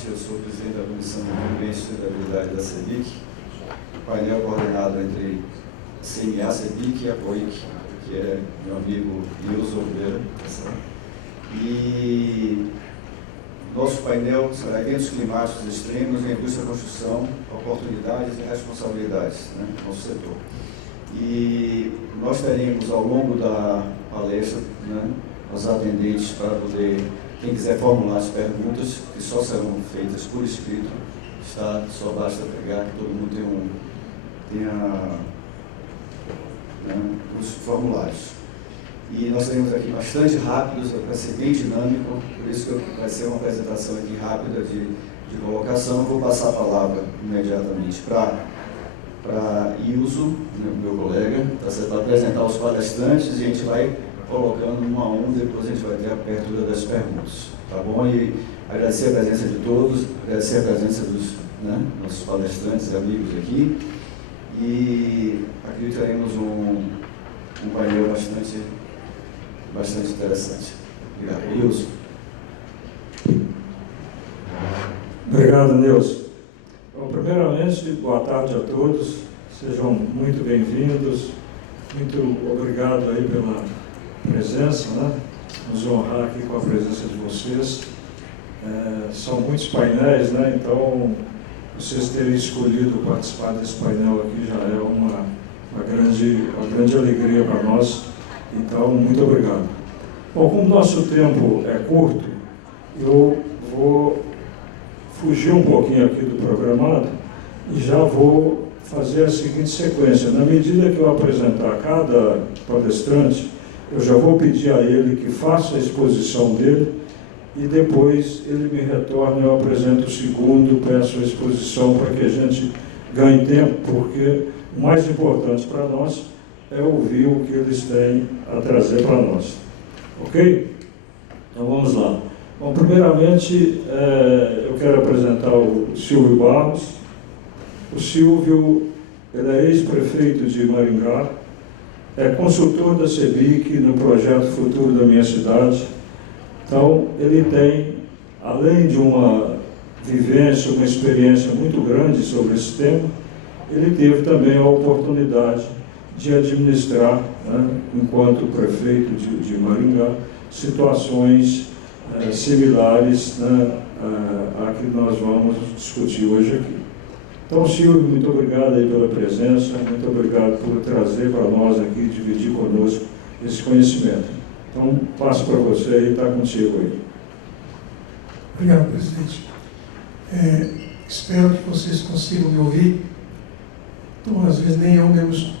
parte, eu sou presidente da Comissão de Meio Ambiente e Sustentabilidade da CEBIC, painel coordenado entre a CNA, a CEBIC e a POIC, que é meu amigo Nilson Oliveira. E nosso painel será eventos climáticos extremos na indústria da construção, oportunidades e responsabilidades, né, no nosso setor. E nós teremos ao longo da palestra, né, os atendentes para poder, quem quiser formular as perguntas, que só serão feitas por escrito, está, só basta pegar, que todo mundo tenha os formulários. E nós teremos aqui bastante rápidos, vai ser bem dinâmico, por isso que vai ser uma apresentação aqui rápida de colocação. Vou passar a palavra imediatamente para Ilso, meu colega, para apresentar os palestrantes, e a gente vai colocando um a um, depois a gente vai ter a abertura das perguntas, tá bom? E agradecer a presença de todos, agradecer a presença dos nossos palestrantes e amigos aqui, e acredito que teremos um painel bastante interessante. Obrigado. Ilso. Obrigado, Nilson. Bom, primeiramente, boa tarde a todos, sejam muito bem-vindos, muito obrigado aí pela presença, né? Nos honrar aqui com a presença de vocês. São muitos painéis, né? Então, vocês terem escolhido participar desse painel aqui já é uma grande alegria para nós. Então, muito obrigado. Bom, como nosso tempo é curto, eu vou fugir um pouquinho aqui do programado e já vou fazer a seguinte sequência. Na medida que eu apresentar cada palestrante, eu já vou pedir a ele que faça a exposição dele e depois ele me retorna, eu apresento o segundo, peço a exposição para que a gente ganhe tempo, porque o mais importante para nós é ouvir o que eles têm a trazer para nós. Ok? Então vamos lá. Bom, primeiramente, eu quero apresentar o Silvio Barros. O Silvio, ele é ex-prefeito de Maringá, é consultor da CEBIC no projeto Futuro da Minha Cidade. Então, ele tem, além de uma vivência, uma experiência muito grande sobre esse tema, ele teve também a oportunidade de administrar, né, enquanto prefeito de Maringá, situações similares, né, a que nós vamos discutir hoje aqui. Então, Silvio, muito obrigado aí pela presença, muito obrigado por trazer para nós aqui, dividir conosco esse conhecimento. Então, passo para você e está contigo aí. Obrigado, presidente. Espero que vocês consigam me ouvir. Então, às vezes, nem eu mesmo estou.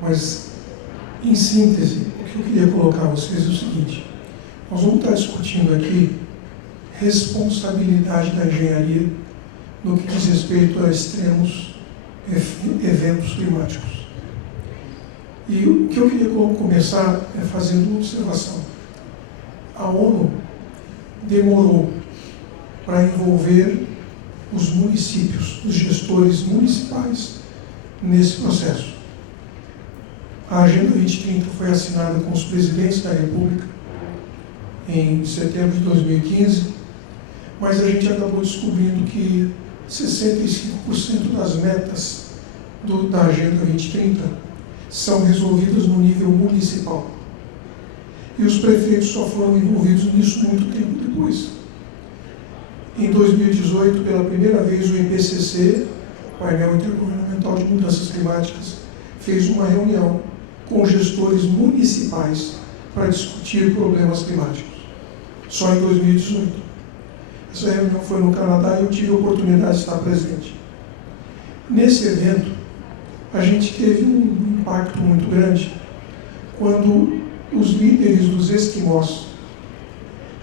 Mas, em síntese, o que eu queria colocar a vocês é o seguinte: nós vamos estar discutindo aqui responsabilidade da engenharia no que diz respeito a extremos eventos climáticos. E o que eu queria começar é fazendo uma observação. A ONU demorou para envolver os municípios, os gestores municipais, nesse processo. A Agenda 2030 foi assinada com os presidentes da República em setembro de 2015, mas a gente acabou descobrindo que 65% das metas da Agenda 2030 são resolvidas no nível municipal. E os prefeitos só foram envolvidos nisso muito tempo depois. Em 2018, pela primeira vez, o IPCC, Painel Intergovernamental de Mudanças Climáticas, fez uma reunião com gestores municipais para discutir problemas climáticos. Só em 2018. Essa reunião foi no Canadá e eu tive a oportunidade de estar presente. Nesse evento, a gente teve um impacto muito grande quando os líderes dos esquimós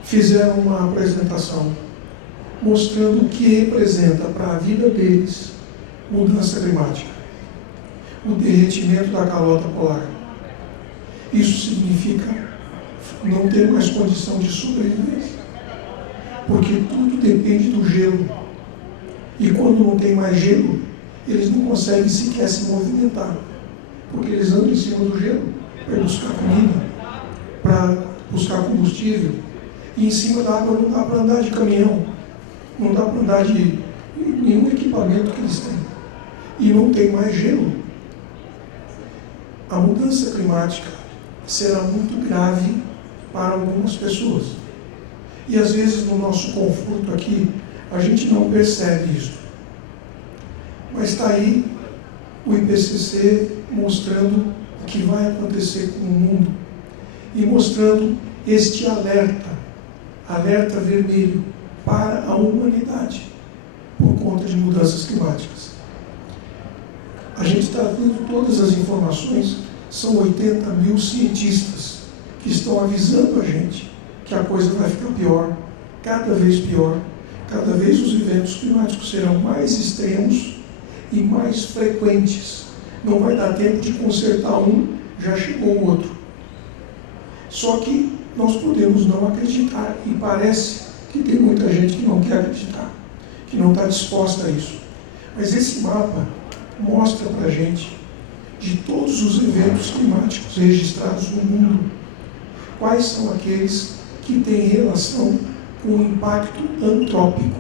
fizeram uma apresentação mostrando o que representa para a vida deles mudança climática, o derretimento da calota polar. Isso significa não ter mais condição de sobrevivência, porque tudo depende do gelo. E quando não tem mais gelo, eles não conseguem sequer se movimentar, porque eles andam em cima do gelo para buscar comida, para buscar combustível, e em cima da água não dá para andar de caminhão. não dá para andar de nenhum equipamento que eles têm. E não tem mais gelo. A mudança climática será muito grave para algumas pessoas. E às vezes no nosso conforto aqui, a gente não percebe isso. Mas está aí o IPCC mostrando o que vai acontecer com o mundo e mostrando este alerta vermelho para a humanidade por conta de mudanças climáticas. A gente está tendo todas as informações, são 80 mil cientistas que estão avisando a gente que a coisa vai ficar pior, cada vez os eventos climáticos serão mais extremos e mais frequentes. Não vai dar tempo de consertar um, já chegou o outro. Só que nós podemos não acreditar, e parece que tem muita gente que não quer acreditar, que não está disposta a isso. Mas esse mapa mostra para a gente, de todos os eventos climáticos registrados no mundo, quais são aqueles que têm relação com o impacto antrópico.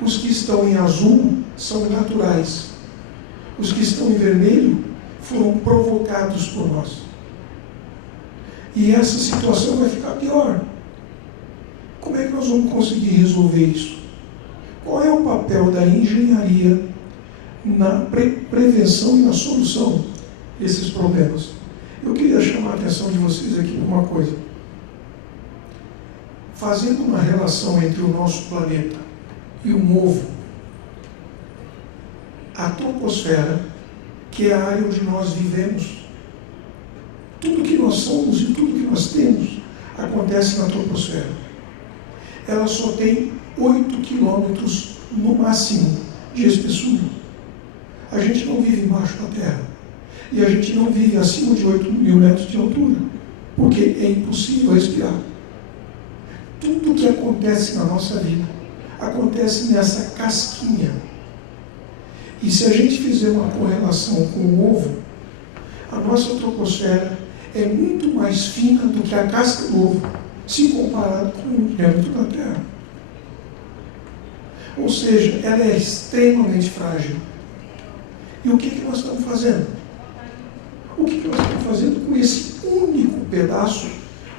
Os que estão em azul são naturais. Os que estão em vermelho foram provocados por nós. E essa situação vai ficar pior. Como é que nós vamos conseguir resolver isso? Qual é o papel da engenharia na prevenção e na solução desses problemas? Eu queria chamar a atenção de vocês aqui para uma coisa. Fazendo uma relação entre o nosso planeta e um ovo, a troposfera, que é a área onde nós vivemos, tudo que nós somos e tudo que nós temos acontece na troposfera. Ela só tem 8 quilômetros no máximo de espessura. A gente não vive embaixo da Terra. E a gente não vive acima de 8.000 metros de altura, porque é impossível respirar. Tudo que acontece na nossa vida acontece nessa casquinha. E se a gente fizer uma correlação com o ovo, a nossa troposfera é muito mais fina do que a casca do ovo, se comparado com o diâmetro da Terra. Ou seja, ela é extremamente frágil. E o que nós estamos fazendo? O que nós estamos fazendo com esse único pedaço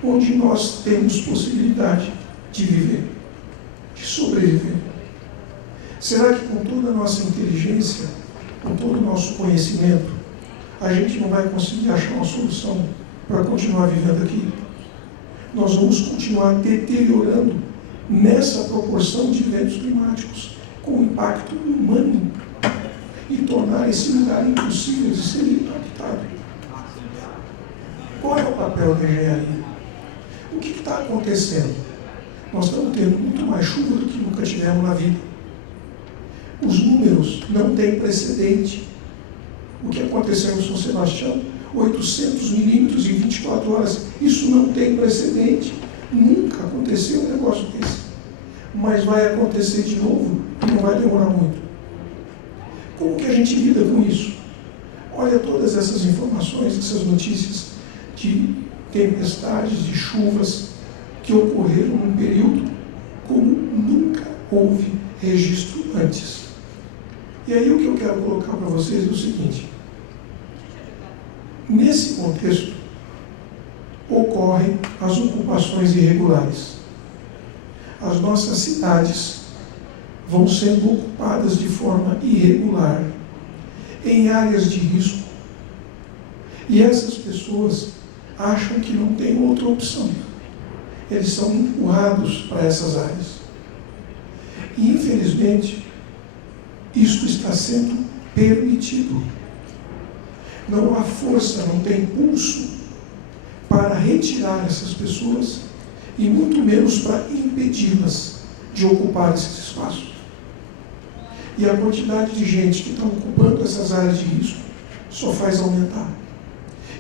onde nós temos possibilidade de viver, de sobreviver? Será que com toda a nossa inteligência, com todo o nosso conhecimento, a gente não vai conseguir achar uma solução para continuar vivendo aqui? Nós vamos continuar deteriorando nessa proporção de eventos climáticos, com impacto humano, e tornar esse lugar impossível de ser habitado. Qual é o papel da engenharia? O que está acontecendo? Nós estamos tendo muito mais chuva do que nunca tivemos na vida. Os números não têm precedente. O que aconteceu em São Sebastião, 800 milímetros em 24 horas, isso não tem precedente. Nunca aconteceu um negócio desse. Mas vai acontecer de novo e não vai demorar muito. Como que a gente lida com isso? Olha todas essas informações, essas notícias de tempestades, de chuvas que ocorreram num período como nunca houve registro antes. E aí o que eu quero colocar para vocês é o seguinte: nesse contexto ocorrem as ocupações irregulares. As nossas cidades vão sendo ocupadas de forma irregular, em áreas de risco. E essas pessoas acham que não tem outra opção. Eles são empurrados para essas áreas. E, infelizmente, isto está sendo permitido. Não há força, não tem impulso para retirar essas pessoas e muito menos para impedi-las de ocupar esses espaços. E a quantidade de gente que está ocupando essas áreas de risco só faz aumentar.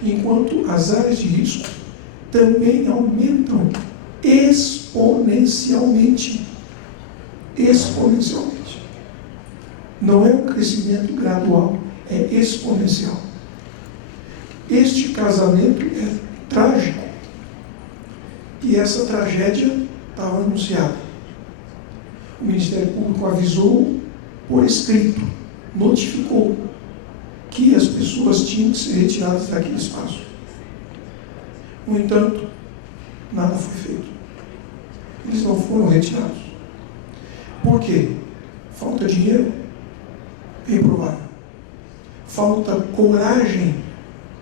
Enquanto as áreas de risco também aumentam exponencialmente. Exponencialmente. Não é um crescimento gradual, é exponencial. Este casamento é trágico. E essa tragédia estava anunciada. o Ministério Público avisou por escrito, notificou que as pessoas tinham que ser retiradas daquele espaço. No entanto, nada foi feito. Eles não foram retirados. Por quê? Falta dinheiro? É improvável. Falta coragem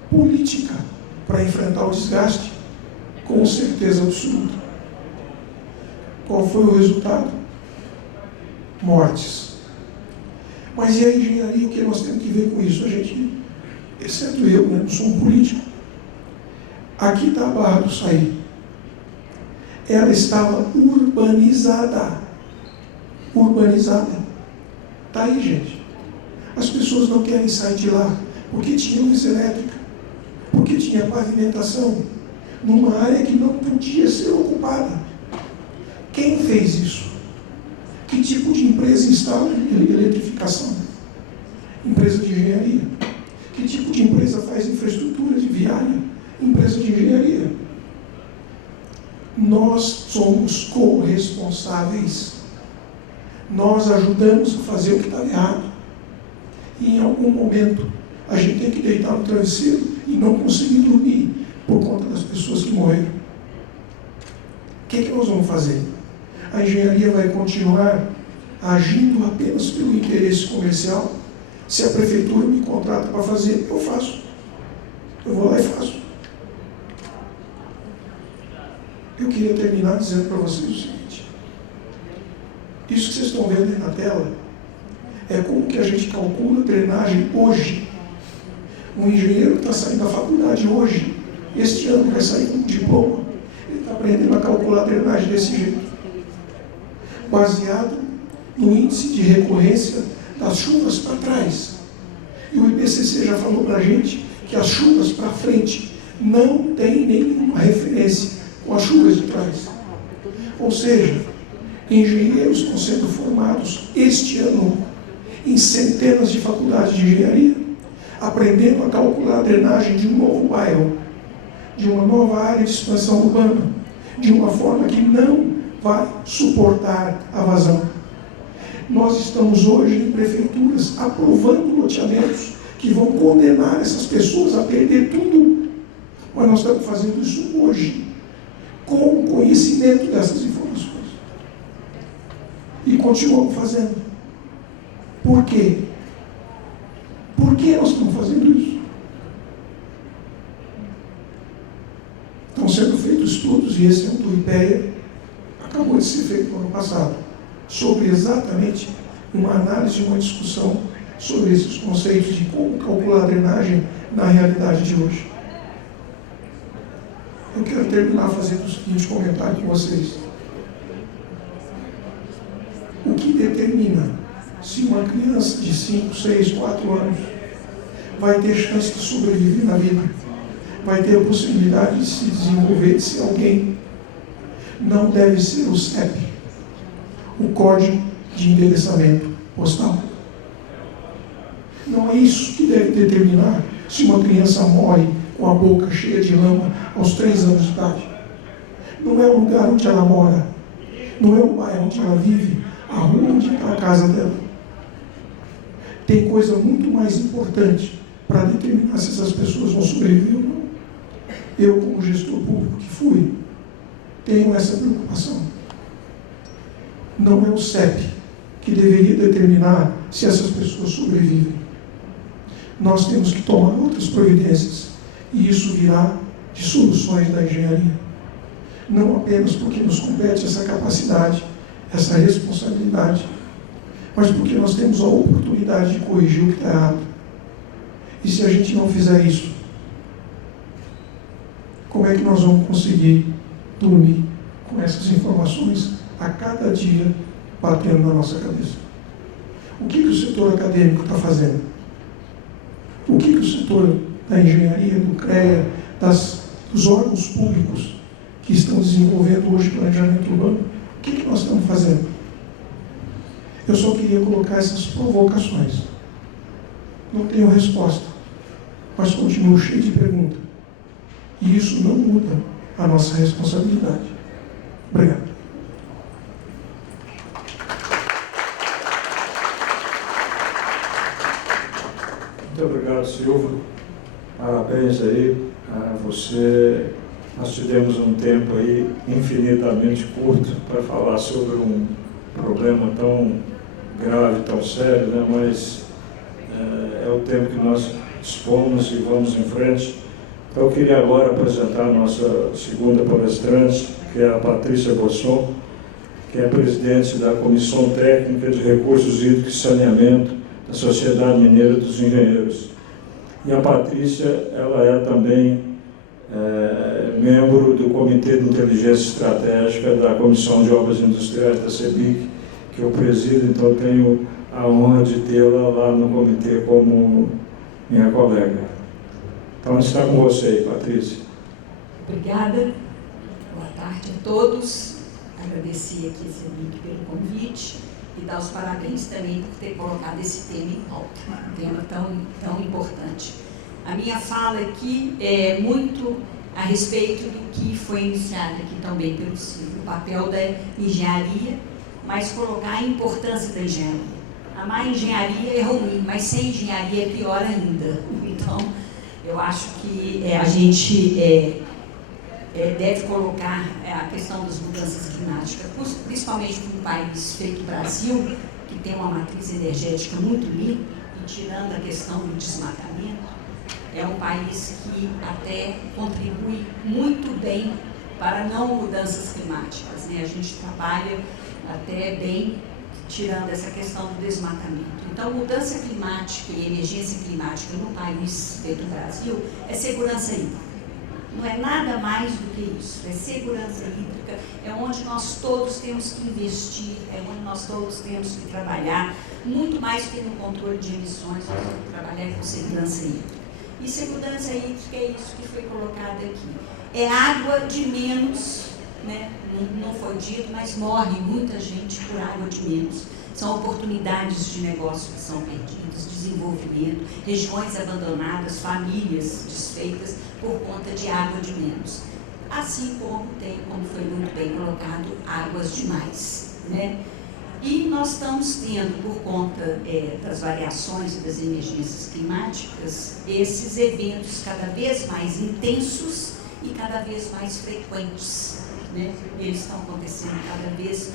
política para enfrentar o desgaste? Com certeza absoluta. Qual foi o resultado? Mortes. Mas e a engenharia? O que nós temos que ver com isso? A gente, exceto eu, né, não sou um político. Aqui está a Barra do Saí. Ela estava urbanizada. Urbanizada. Está aí, gente. As pessoas não querem sair de lá porque tinha luz elétrica, porque tinha pavimentação, numa área que não podia ser ocupada. Quem fez isso? Que tipo de empresa instala eletrificação? Empresa de engenharia. Que tipo de empresa faz infraestrutura de viária? Empresa de engenharia. Nós somos corresponsáveis. Nós ajudamos a fazer o que está errado. E em algum momento a gente tem que deitar no travesseiro e não conseguir dormir por conta das pessoas que morreram. O que nós vamos fazer? A engenharia vai continuar agindo apenas pelo interesse comercial? Se a prefeitura me contrata para fazer, eu faço. Eu vou lá e faço. Eu queria terminar dizendo para vocês o seguinte. Isso que vocês estão vendo aí na tela é como que a gente calcula a drenagem hoje. Um engenheiro que está saindo da faculdade hoje, este ano vai sair com um diploma, ele está aprendendo a calcular a drenagem desse jeito. Baseado no índice de recorrência das chuvas para trás. E o IPCC já falou para a gente que as chuvas para frente não tem nenhuma referência com as chuvas de trás. Ou seja, engenheiros estão sendo formados este ano em centenas de faculdades de engenharia, aprendendo a calcular a drenagem de um novo bairro, de uma nova área de expansão urbana, de uma forma que não vai suportar a vazão. Nós estamos hoje em prefeituras aprovando loteamentos que vão condenar essas pessoas a perder tudo. Mas nós estamos fazendo isso hoje, com o conhecimento dessas informações. E continuamos fazendo. Por quê? Por que nós estamos fazendo isso? Estão sendo feitos estudos, e esse é um do IPEA, acabou de ser feito no ano passado, sobre exatamente uma análise, uma discussão sobre esses conceitos de como calcular a drenagem na realidade de hoje. Eu quero terminar fazendo o seguinte comentário com vocês. O que determina se uma criança de 5, 6, 4 anos vai ter chance de sobreviver na vida, vai ter a possibilidade de se desenvolver, de ser alguém, não deve ser o CEP, o Código de Endereçamento Postal. Não é isso que deve determinar se uma criança morre com a boca cheia de lama aos 3 anos de idade. Não é o lugar onde ela mora, não é o bairro onde ela vive, a rua onde está a casa dela. Tem coisa muito mais importante para determinar se essas pessoas vão sobreviver ou não. Eu, como gestor público que fui, tenho essa preocupação. Não é o CEP que deveria determinar se essas pessoas sobrevivem. Nós temos que tomar outras providências, e isso virá de soluções da engenharia. Não apenas porque nos compete essa capacidade, essa responsabilidade, mas porque nós temos a oportunidade de corrigir o que está errado. E se a gente não fizer isso, como é que nós vamos conseguir dormir com essas informações a cada dia batendo na nossa cabeça? O que o setor acadêmico está fazendo? O que o setor da engenharia, do CREA, dos órgãos públicos que estão desenvolvendo hoje planejamento urbano, o que nós estamos fazendo? Eu só queria colocar essas provocações. Não tenho resposta, mas continuo cheio de perguntas. E isso não muda a nossa responsabilidade. Obrigado. Muito obrigado, Silvio. Parabéns aí a você. Nós tivemos um tempo aí infinitamente curto para falar sobre um problema tão grave, tão sério, né? Mas é o tempo que nós dispomos e vamos em frente. Então, eu queria agora apresentar a nossa segunda palestrante, que é a Patrícia Bosson, que é presidente da Comissão Técnica de Recursos Hídricos e Saneamento da Sociedade Mineira dos Engenheiros. E a Patrícia, ela é também membro do Comitê de Inteligência Estratégica da Comissão de Obras Industriais da CEBIC, que eu presido, então tenho a honra de tê-la lá no comitê como minha colega. Então, está com você aí, Patrícia. Obrigada. Boa tarde a todos. Agradecer aqui esse link pelo convite e dar os parabéns também por ter colocado esse tema em pauta, um tema tão importante. A minha fala aqui é muito a respeito do que foi iniciado aqui também pelo Silvio, o papel da engenharia, mas colocar a importância da engenharia. A má engenharia é ruim, mas sem engenharia é pior ainda. Então, eu acho que a gente deve colocar a questão das mudanças climáticas, principalmente para um país feito Brasil, que tem uma matriz energética muito limpa, e tirando a questão do desmatamento, é um país que até contribui muito bem para não mudanças climáticas, né? A gente trabalha até bem tirando essa questão do desmatamento. Então, mudança climática e emergência climática no país feito Brasil é segurança hídrica. Não é nada mais do que isso, é segurança hídrica, é onde nós todos temos que investir, é onde nós todos temos que trabalhar, muito mais que no controle de emissões, nós temos que trabalhar com segurança hídrica. E segurança hídrica é isso que foi colocado aqui. É água de menos, né? Não foi dito, mas morre muita gente por água de menos. São oportunidades de negócio que são perdidas, desenvolvimento, regiões abandonadas, famílias desfeitas por conta de água de menos. Assim como tem, como foi muito bem colocado, águas demais, né? E nós estamos tendo, por conta das variações e das emergências climáticas, esses eventos cada vez mais intensos e cada vez mais frequentes, né? Eles estão acontecendo cada vez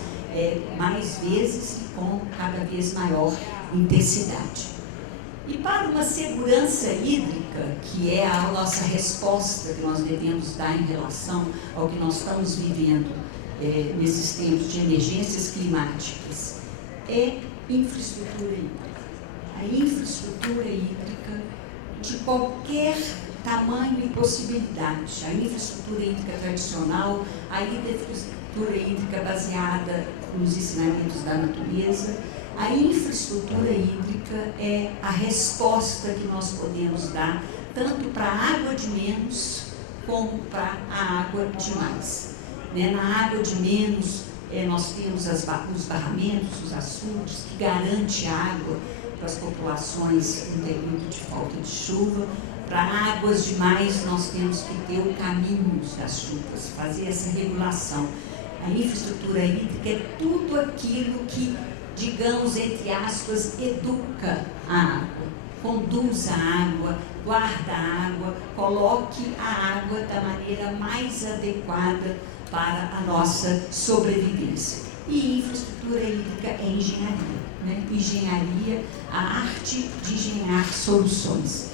mais vezes e com cada vez maior intensidade. E para uma segurança hídrica, que é a nossa resposta que nós devemos dar em relação ao que nós estamos vivendo nesses tempos de emergências climáticas, é infraestrutura hídrica. A infraestrutura hídrica de qualquer tamanho e possibilidade. A infraestrutura hídrica tradicional, a infraestrutura hídrica baseada nos ensinamentos da natureza. A infraestrutura hídrica é a resposta que nós podemos dar tanto para a água de menos como para a água de mais. Na água de menos, nós temos os barramentos, os açudes, que garante água para as populações em período de falta de chuva. Para águas de mais, nós temos que ter o caminho das chuvas, fazer essa regulação. A infraestrutura hídrica é tudo aquilo que, digamos, entre aspas, educa a água, conduz a água, guarda a água, coloque a água da maneira mais adequada para a nossa sobrevivência. E infraestrutura hídrica é engenharia, né? Engenharia, a arte de engenhar soluções.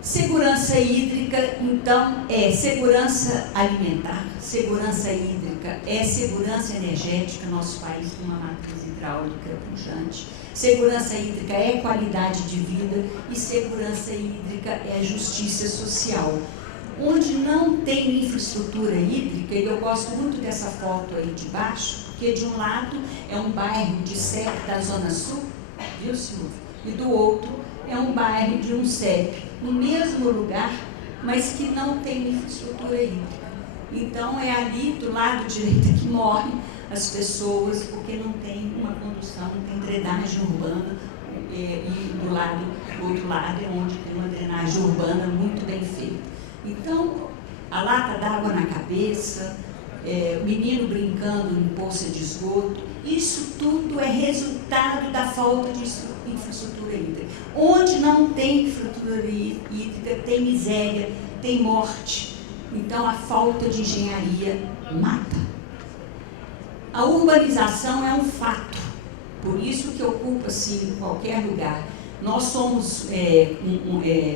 Segurança hídrica, então, é segurança alimentar, segurança hídrica é segurança energética, nosso país tem uma matriz hidráulica pujante, segurança hídrica é qualidade de vida e segurança hídrica é justiça social. Onde não tem infraestrutura hídrica, e eu gosto muito dessa foto aí de baixo, porque de um lado é um bairro de CEP da Zona Sul, viu, Silvio? E do outro é um bairro de um CEP, no mesmo lugar, mas que não tem infraestrutura hídrica. Então é ali do lado direito que morrem as pessoas, porque não tem uma condução, não tem drenagem urbana, e do outro lado é onde tem uma drenagem urbana muito bem feita. Então, a lata d'água na cabeça, o menino brincando em poça de esgoto, Isso tudo é resultado da falta de infraestrutura hídrica. Onde não tem infraestrutura hídrica, tem miséria, tem morte. Então, a falta de engenharia mata. A urbanização é um fato, por isso que ocupa-se qualquer lugar. Nós somos,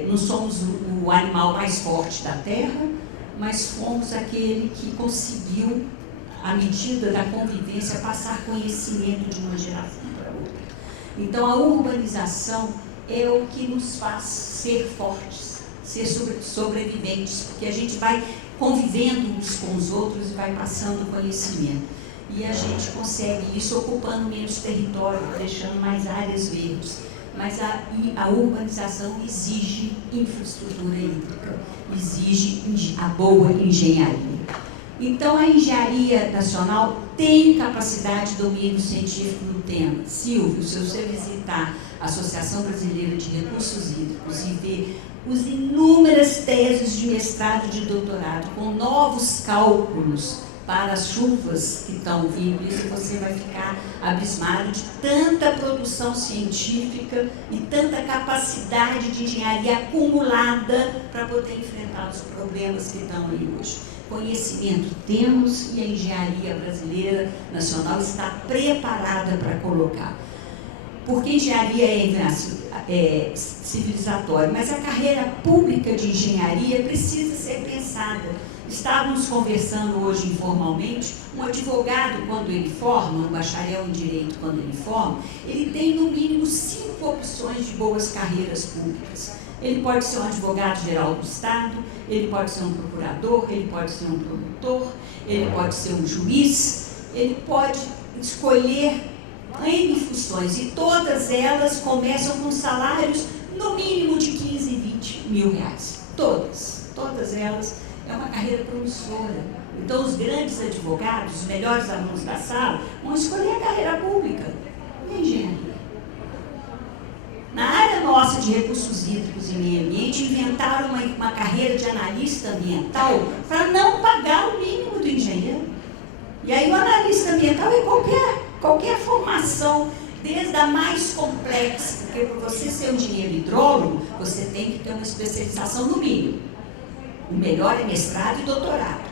não somos o animal mais forte da Terra, mas fomos aquele que conseguiu, à medida da convivência, passar conhecimento de uma geração para outra. Então, a urbanização é o que nos faz ser fortes, ser sobreviventes, porque a gente vai convivendo uns com os outros e vai passando conhecimento. E a gente consegue isso ocupando menos território, deixando mais áreas verdes. Mas a urbanização exige infraestrutura hídrica, exige a boa engenharia. Então, a engenharia nacional tem capacidade de domínio científico no tema. Silvio, se você visitar a Associação Brasileira de Recursos Hídricos e ver as inúmeras teses de mestrado e de doutorado com novos cálculos para as chuvas que estão vindo, isso você vai ficar abismado de tanta produção científica e tanta capacidade de engenharia acumulada para poder enfrentar os problemas que estão aí hoje. Conhecimento temos e a engenharia brasileira nacional está preparada para colocar. Porque engenharia é civilizatória, mas a carreira pública de engenharia precisa ser pensada. Estávamos conversando hoje informalmente, um advogado, quando ele forma, um bacharel em direito, quando ele forma, ele tem no mínimo 5 opções de boas carreiras públicas. Ele pode ser um advogado-geral do Estado, ele pode ser um procurador, ele pode ser um promotor, ele pode ser um juiz, ele pode escolher N funções, e todas elas começam com salários no mínimo de 15 e 20 mil reais. Todas elas. É uma carreira promissora. Então, os grandes advogados, os melhores alunos da sala, vão escolher a carreira pública e a engenharia. Na área nossa de recursos hídricos e meio ambiente, inventaram uma carreira de analista ambiental para não pagar o mínimo do engenheiro. E aí o analista ambiental é qualquer formação, desde a mais complexa, porque para você ser um engenheiro hidrólogo, você tem que ter uma especialização no mínimo. O melhor é mestrado e doutorado.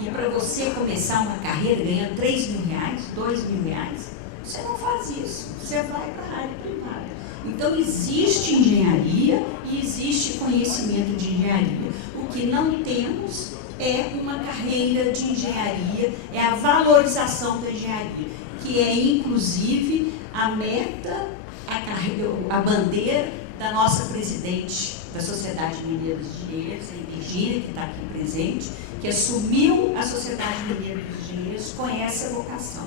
E para você começar uma carreira ganhando 3 mil reais, 2 mil reais, você não faz isso. Você vai para a área primária. Então, existe engenharia e existe conhecimento de engenharia. O que não temos é uma carreira de engenharia, é a valorização da engenharia, que é, inclusive, a meta, a bandeira da nossa presidente da Sociedade Mineira dos Engenheiros, a Virgínia, que está aqui presente, que assumiu a Sociedade Mineira dos Engenheiros com essa vocação.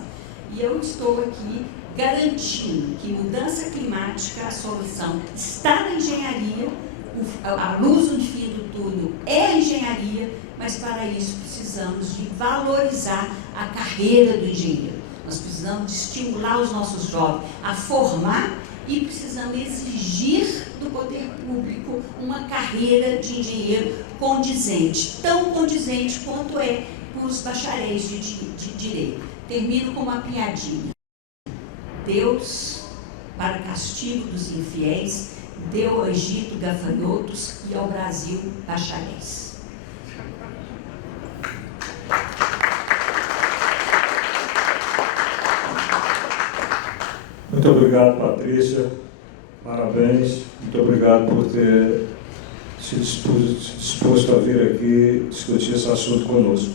E eu estou aqui garantindo que mudança climática, a solução está na engenharia, a luz no fim do túnel é a engenharia, mas para isso precisamos de valorizar a carreira do engenheiro. Nós precisamos de estimular os nossos jovens a formar e precisamos exigir do poder público uma carreira de engenheiro condizente, tão condizente quanto é para os bacharéis de direito. Termino com uma piadinha. Deus, para castigo dos infiéis, deu ao Egito gafanhotos e ao Brasil bacharéis. Muito obrigado, Patrícia. Parabéns. Muito obrigado por ter se disposto a vir aqui discutir esse assunto conosco.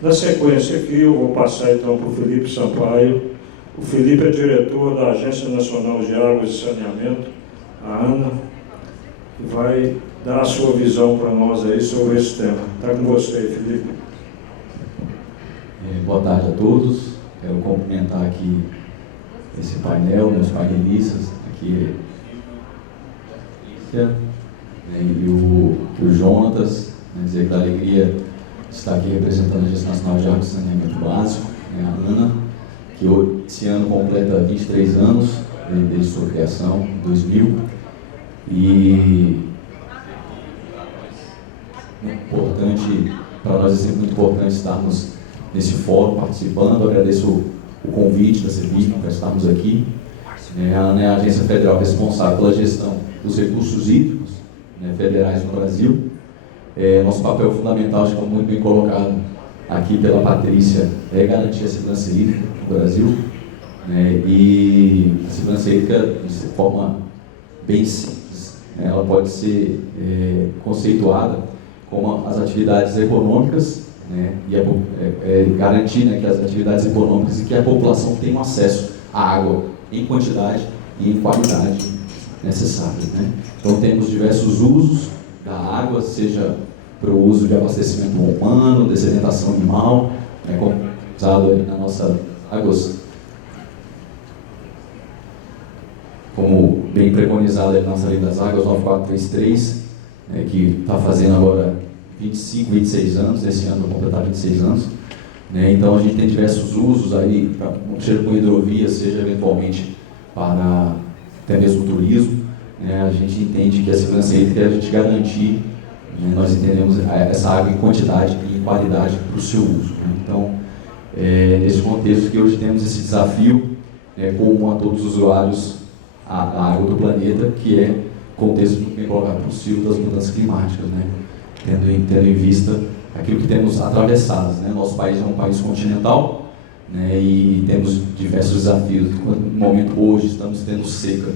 Na sequência aqui, eu vou passar então para o Felipe Sampaio. O Felipe é diretor da Agência Nacional de Águas e Saneamento, a ANA, que vai dar a sua visão para nós aí sobre esse tema. Está com você, Felipe. Boa tarde a todos. Quero cumprimentar aqui esse painel, meus painelistas, aqui e o Jonatas, dizer que da alegria de estar aqui representando a Agência Nacional de Águas e Saneamento Básico, a ANA, que esse ano completa 23 anos, desde sua criação, em 2000, e para nós é sempre muito importante estarmos nesse fórum participando. Agradeço o convite da CEBIC para estarmos aqui. A ANA é a agência federal responsável pela gestão dos recursos hídricos, né, federais no Brasil. Nosso papel fundamental, acho que muito bem colocado aqui pela Patrícia, é garantir a segurança hídrica no Brasil, né, e a segurança hídrica, de forma bem simples, né, ela pode ser conceituada como as atividades econômicas, né, e garantir, né, que as atividades econômicas e que a população tenha acesso à água em quantidade e em qualidade necessária, né. Então temos diversos usos da água, seja para o uso de abastecimento humano, dessedentação animal, né, como usado na nossa águas, como bem preconizado na nossa Lei das Águas 9433, né, que está fazendo agora 25, 26 anos, esse ano vai completar 26 anos. Né, então a gente tem diversos usos aí, seja com hidrovia, seja eventualmente para até mesmo turismo. Né, a gente entende que a segurança hídrica é a gente garantir, né, nós entendemos essa água em quantidade e em qualidade para o seu uso. Né. Então, nesse contexto que hoje temos esse desafio, comum a todos os usuários a água do planeta, que é o contexto bem colocado possível das mudanças climáticas, né? Tendo em vista aquilo que temos atravessado, né? Nosso país é um país continental, né? E temos diversos desafios. No momento hoje estamos tendo seca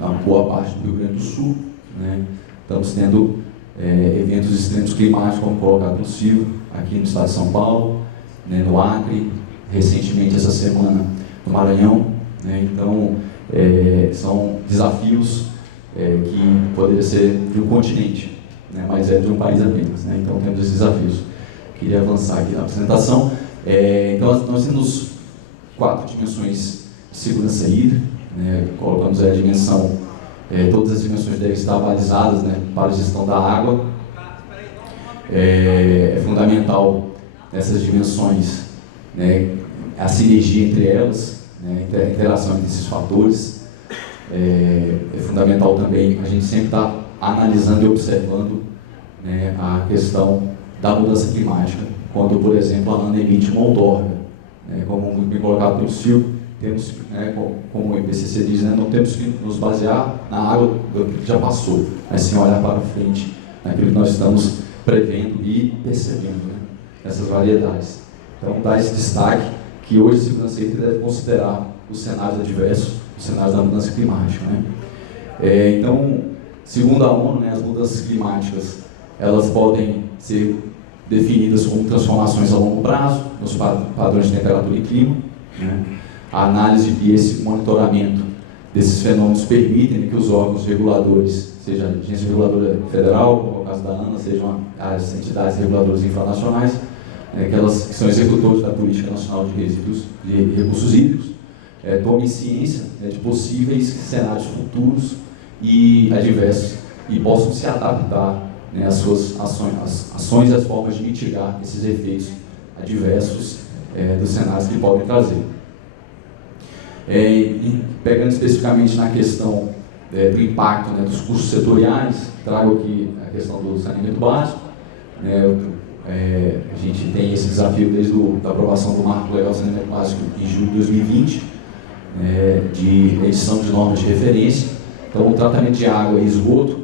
na boa parte do Rio Grande do Sul, né? Estamos tendo eventos extremos climáticos, como colocado possível, aqui no estado de São Paulo, né? No Acre, recentemente essa semana no Maranhão, né? Então são desafios que poderiam ser de um continente, né, mas é de um país apenas, né, então temos esses desafios. Queria avançar aqui na apresentação. Então nós temos 4 dimensões de segurança hídrica, né, colocamos a dimensão, todas as dimensões devem estar balizadas, né, para a gestão da água. É fundamental nessas dimensões, né, a sinergia entre elas, né, a interação entre esses fatores. É fundamental também a gente sempre estar analisando e observando, né, a questão da mudança climática, quando, por exemplo, a ANA emite uma outorga, né, como muito bem colocado pelo Silvio, temos, né, como o IPCC diz, né, não temos que nos basear na água que já passou, mas sim olhar para frente, naquilo que nós estamos prevendo e percebendo, né, essas variedades. Então, dá esse destaque que hoje a segurança hídrica deve considerar os cenários adversos, os cenários da mudança climática, né? Então, segundo a ONU, né, as mudanças climáticas elas podem ser definidas como transformações a longo prazo nos padrões de temperatura e clima, né? A análise e esse monitoramento desses fenômenos permitem que os órgãos reguladores, seja a Agência Reguladora Federal, como é o caso da ANA, sejam as entidades reguladoras infranacionais, que são executores da Política Nacional de Recursos Hídricos, tomem ciência, né, de possíveis cenários futuros e adversos e possam se adaptar, né, às suas ações e as formas de mitigar esses efeitos adversos dos cenários que podem trazer. E pegando especificamente na questão do impacto, né, dos custos setoriais, trago aqui a questão do saneamento básico, né. A gente tem esse desafio desde a aprovação do Marco Legal de Saneamento Básico em julho de 2020, de edição de normas de referência. Então, o tratamento de água e esgoto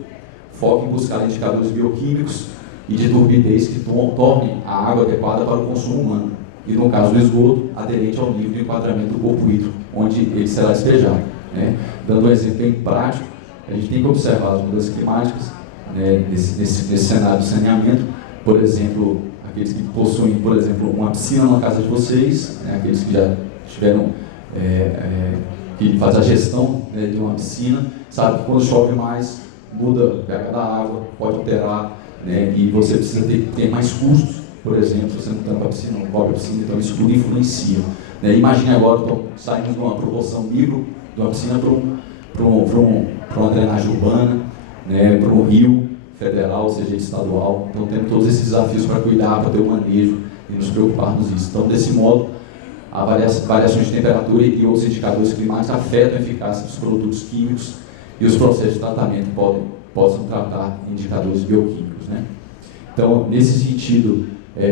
foca em buscar indicadores bioquímicos e de turbidez que tornem a água adequada para o consumo humano. E, no caso do esgoto, aderente ao nível de enquadramento do corpo hídrico, onde ele será despejado. Né? Dando um exemplo bem prático, a gente tem que observar as mudanças climáticas, né, nesse cenário de saneamento. Por exemplo, aqueles que possuem, por exemplo, uma piscina na casa de vocês, né, aqueles que já tiveram, que fazem a gestão, né, de uma piscina, sabe que quando chove mais, muda o pH da água, pode alterar, né, e você precisa ter mais custos, por exemplo, se você não tampa a piscina, não cobre a piscina, então isso tudo influencia. Né? Imagine agora, então, saímos de uma proporção micro de uma piscina para uma drenagem urbana, né, para um rio federal, seja estadual. Então temos todos esses desafios para cuidar, para ter o manejo e nos preocuparmos disso. Então, desse modo, a variações de temperatura e outros indicadores climáticos afetam a eficácia dos produtos químicos e os processos de tratamento possam tratar indicadores bioquímicos, né? Então, nesse sentido,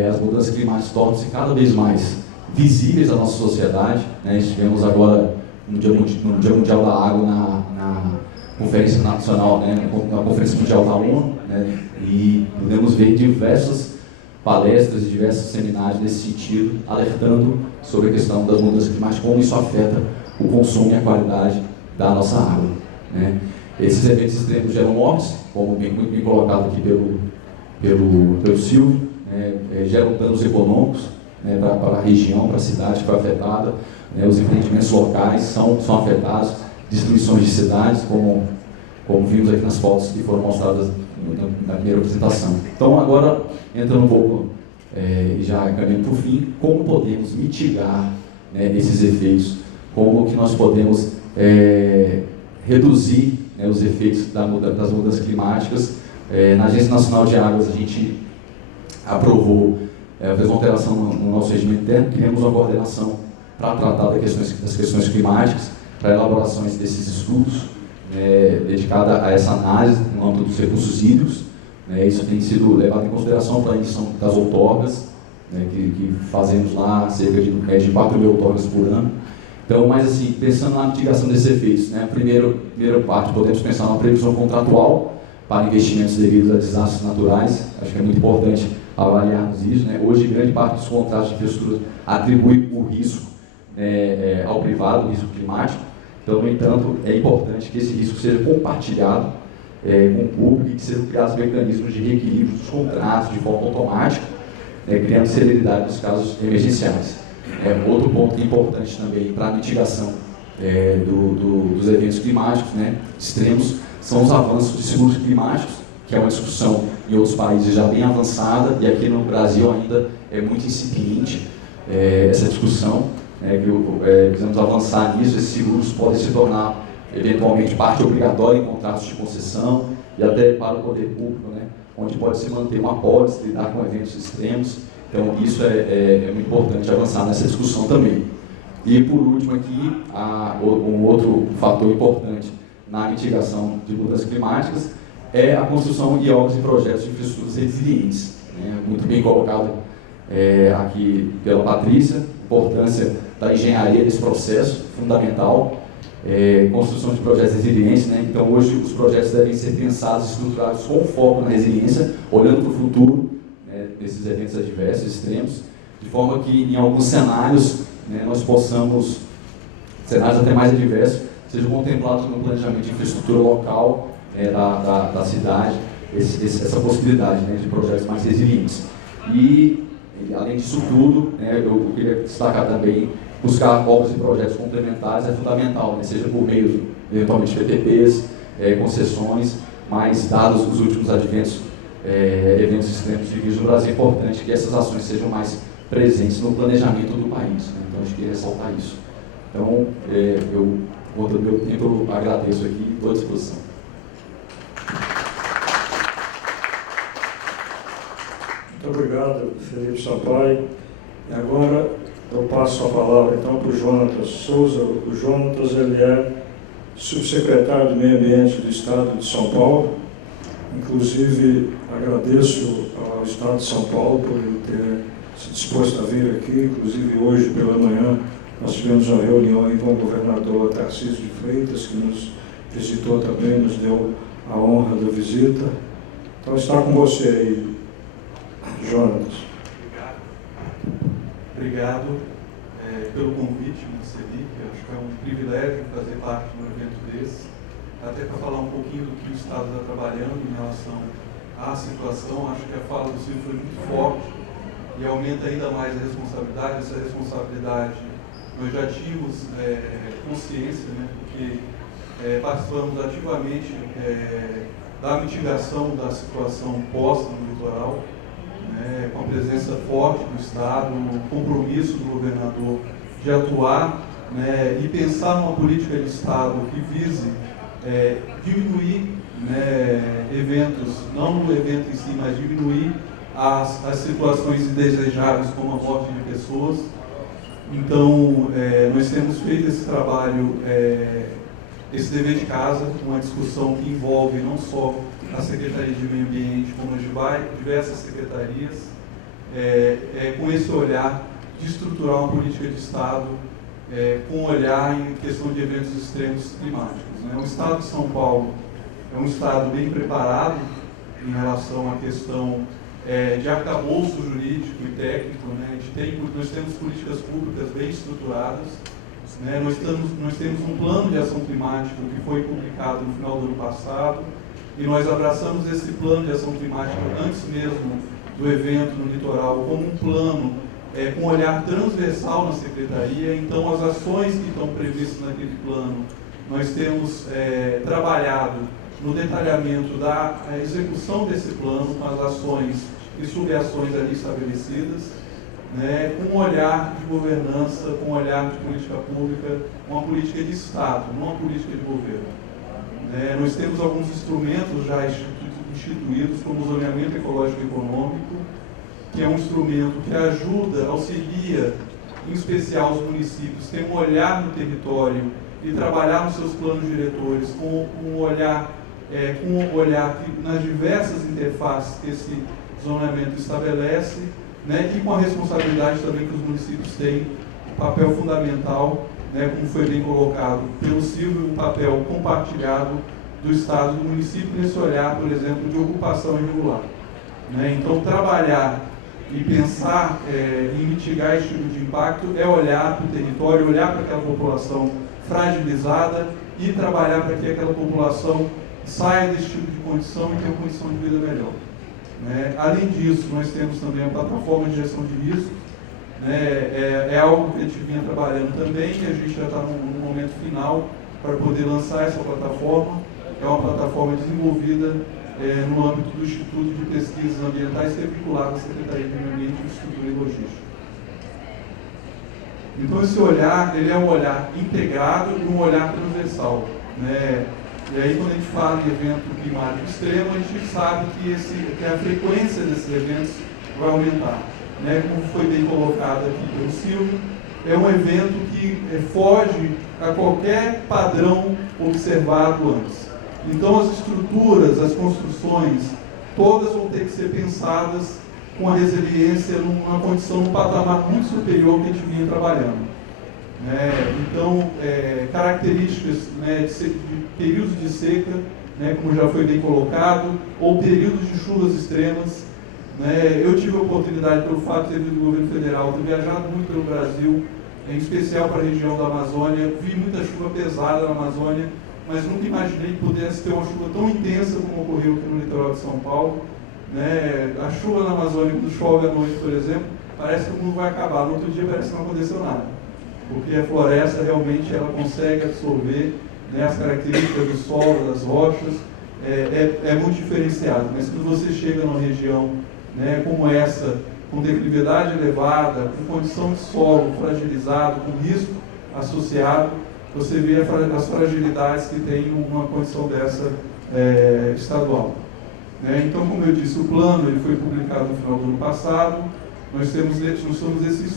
as mudanças climáticas tornam-se cada vez mais visíveis à nossa sociedade, né? Estivemos agora no Dia Mundial da Água na Conferência Nacional, né? Na Conferência Mundial da ONU, né? E podemos ver diversas palestras e diversos seminários nesse sentido, alertando sobre a questão das mudanças climáticas, como isso afeta o consumo e a qualidade da nossa água, né? Esses eventos extremos geram mortes, como muito bem colocado aqui pelo Silvio, né? Geram danos econômicos, né, para a região, para a cidade que foi afetada, né? Os empreendimentos locais são afetados, destruições de cidades, como vimos aqui nas fotos que foram mostradas na primeira apresentação. Então, agora, entrando um pouco, já caminhando para o fim, como podemos mitigar, né, esses efeitos, como que nós podemos reduzir, né, os efeitos das mudanças climáticas. Na Agência Nacional de Águas, a gente aprovou, fez uma alteração no nosso regimento interno, criamos uma coordenação para tratar das questões climáticas, para elaborações desses estudos, dedicada a essa análise no âmbito dos recursos hídricos, né? Isso tem sido levado em consideração para a emissão das outorgas, né, que fazemos lá cerca de 4 mil outorgas por ano. Então, mas assim, pensando na mitigação desses efeitos, né, primeira parte, podemos pensar na previsão contratual para investimentos devidos a desastres naturais. Acho que é muito importante avaliarmos isso, né? Hoje, grande parte dos contratos de infraestrutura atribui o risco ao privado, o risco climático. Então, no entanto, é importante que esse risco seja compartilhado com o público e que sejam criados mecanismos de reequilíbrio dos contratos de forma automática, criando celeridade nos casos emergenciais. Outro ponto importante também para a mitigação dos eventos climáticos, né, extremos, são os avanços de seguros climáticos, que é uma discussão em outros países já bem avançada, e aqui no Brasil ainda é muito incipiente essa discussão. Precisamos avançar nisso. Esses seguros podem se tornar eventualmente parte obrigatória em contratos de concessão e até para o poder público, né, onde pode se manter uma apólice, lidar com eventos extremos. Então isso é muito importante avançar nessa discussão também. E por último aqui, um outro fator importante na mitigação de mudanças climáticas é a construção de obras e projetos de infraestruturas resilientes, né, muito bem colocado aqui pela Patrícia, importância da engenharia nesse processo, fundamental, construção de projetos resilientes, né? Então hoje os projetos devem ser pensados e estruturados com foco na resiliência, olhando para o futuro, né, desses eventos adversos, extremos, de forma que em alguns cenários, né, nós possamos, cenários até mais adversos, sejam contemplados no planejamento de infraestrutura local da cidade, essa possibilidade, né, de projetos mais resilientes. E além disso tudo, né, eu queria destacar também, buscar obras e projetos complementares é fundamental, né, seja por meio, eventualmente, de PPPs, concessões, mas dados os últimos eventos extremos vividos no Brasil, é importante que essas ações sejam mais presentes no planejamento do país, né? Então, a gente queria ressaltar isso. Então, eu, com todo o meu tempo, eu agradeço aqui e estou à disposição. Muito obrigado, Felipe Sampaio. E agora eu passo a palavra então para o Jonatas Souza. O Jonatas, ele é subsecretário do Meio Ambiente do Estado de São Paulo. Inclusive, agradeço ao Estado de São Paulo por ele ter se disposto a vir aqui. Inclusive, hoje pela manhã, nós tivemos uma reunião aí com o governador Tarcísio de Freitas, que nos visitou também, nos deu a honra da visita. Então, está com você aí, Jonatas. Obrigado pelo convite, Marceli, que acho que é um privilégio fazer parte de um evento desse, até para falar um pouquinho do que o Estado está trabalhando em relação à situação. Acho que a fala do Silvio foi muito forte e aumenta ainda mais a responsabilidade. Essa responsabilidade nós já tínhamos consciência, né, porque participamos ativamente da mitigação da situação posta no litoral, com a presença forte do Estado, o compromisso do governador de atuar, e pensar numa política de Estado que vise diminuir, eventos, não no evento em si, mas diminuir as situações indesejáveis como a morte de pessoas. Então, nós temos feito esse trabalho, esse dever de casa, uma discussão que envolve não só a Secretaria de Meio Ambiente, como as diversas secretarias, com esse olhar de estruturar uma política de Estado com olhar em questão de eventos extremos climáticos, né? O Estado de São Paulo é um Estado bem preparado em relação à questão de arcabouço jurídico e técnico, né? Nós temos políticas públicas bem estruturadas, né? Nós temos um plano de ação climática que foi publicado no final do ano passado, e nós abraçamos esse plano de ação climática antes mesmo do evento no litoral como um plano com um olhar transversal na Secretaria. Então, as ações que estão previstas naquele plano, nós temos trabalhado no detalhamento da execução desse plano, com as ações e subações ali estabelecidas, né, com um olhar de governança, com um olhar de política pública, uma política de Estado, não uma política de governo. Nós temos alguns instrumentos já instituídos, como o zoneamento ecológico e econômico, que é um instrumento que ajuda, auxilia, em especial os municípios, ter um olhar no território e trabalhar nos seus planos diretores com um olhar que, nas diversas interfaces que esse zoneamento estabelece, né, e com a responsabilidade também que os municípios têm, um papel fundamental, né, como foi bem colocado pelo Silvio, um papel compartilhado do Estado e do município nesse olhar, por exemplo, de ocupação irregular. Né? Então, trabalhar e pensar em mitigar esse tipo de impacto é olhar para o território, olhar para aquela população fragilizada e trabalhar para que aquela população saia desse tipo de condição e tenha uma condição de vida melhor. Né? Além disso, nós temos também a plataforma de gestão de risco, né? É algo que a gente vinha trabalhando também, e a gente já está no momento final para poder lançar essa plataforma. É uma plataforma desenvolvida no âmbito do Instituto de Pesquisas Ambientais, que é vinculado à Secretaria de Meio Ambiente, Infraestrutura e Logística. Então, esse olhar, ele é um olhar integrado e um olhar transversal. Né? E aí, quando a gente fala em evento climático extremo, a gente sabe que a frequência desses eventos vai aumentar. Né? Como foi bem colocado aqui pelo Silvio, é um evento que foge a qualquer padrão observado antes. Então, as estruturas, as construções, todas vão ter que ser pensadas com a resiliência numa condição, num patamar muito superior que a gente vinha trabalhando. Então, características, né, de períodos de seca, né, como já foi bem colocado, ou períodos de chuvas extremas. Né? Eu tive a oportunidade, pelo fato de ter vindo do governo federal, ter viajado muito pelo Brasil, em especial para a região da Amazônia, vi muita chuva pesada na Amazônia, mas nunca imaginei que pudesse ter uma chuva tão intensa como ocorreu aqui no litoral de São Paulo. Né? A chuva na Amazônia, quando chove à noite, por exemplo, parece que o mundo vai acabar. No outro dia parece que não aconteceu nada, porque a floresta realmente ela consegue absorver, né, as características do solo, das rochas, é muito diferenciado. Mas quando você chega numa região, né, como essa, com declividade elevada, com condição de solo fragilizado, com risco associado, você vê as fragilidades que tem uma condição dessa estadual. Né? Então, como eu disse, o plano ele foi publicado no final do ano passado. Nós temos esse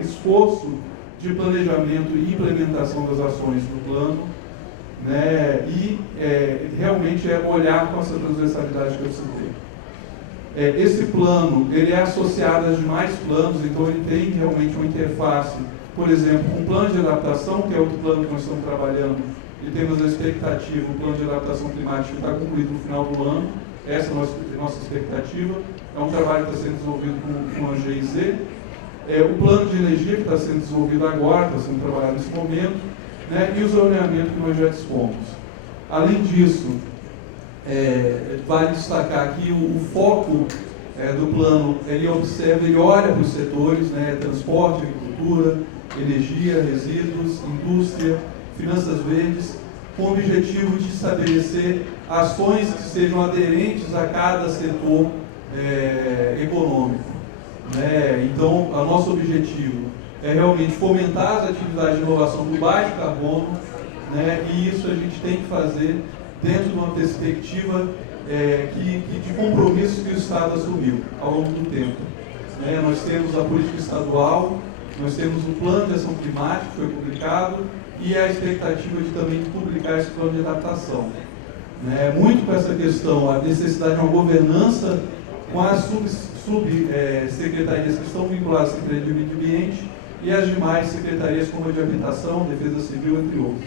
esforço de planejamento e implementação das ações do plano, né? E realmente olhar com essa transversalidade que eu citei. Esse plano ele é associado a demais planos, então ele tem realmente uma interface. Por exemplo, um plano de adaptação, que é outro plano que nós estamos trabalhando, e temos a expectativa, o plano de adaptação climática está concluído no final do ano. Essa é a nossa expectativa. É um trabalho que está sendo desenvolvido com a GIZ. O plano de energia que está sendo desenvolvido agora, está sendo trabalhado nesse momento, né, e o zoneamento que nós já dispomos. Além disso, vale destacar que o foco do plano, ele olha para os setores, né, transporte, agricultura, energia, resíduos, indústria, finanças verdes, com o objetivo de estabelecer ações que sejam aderentes a cada setor econômico. Né? Então, o nosso objetivo é realmente fomentar as atividades de inovação do baixo carbono, né? E isso a gente tem que fazer dentro de uma perspectiva de compromisso que o Estado assumiu ao longo do tempo. Né? Nós temos a política estadual, nós temos o plano de ação climática que foi publicado e a expectativa de também publicar esse plano de adaptação. Né? Muito com essa questão, a necessidade de uma governança com as subsecretarias que estão vinculadas à Secretaria de Meio Ambiente e as demais secretarias como a de Habitação, Defesa Civil, entre outros.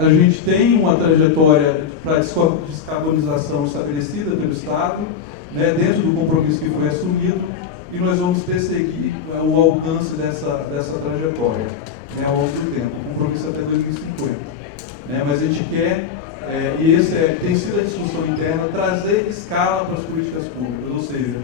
A gente tem uma trajetória para descarbonização estabelecida pelo Estado, dentro do compromisso que foi assumido, e nós vamos perseguir o alcance dessa trajetória ao longo do tempo, o compromisso até 2050. Mas a gente quer, e esse tem sido a discussão interna, trazer escala para as políticas públicas, ou seja,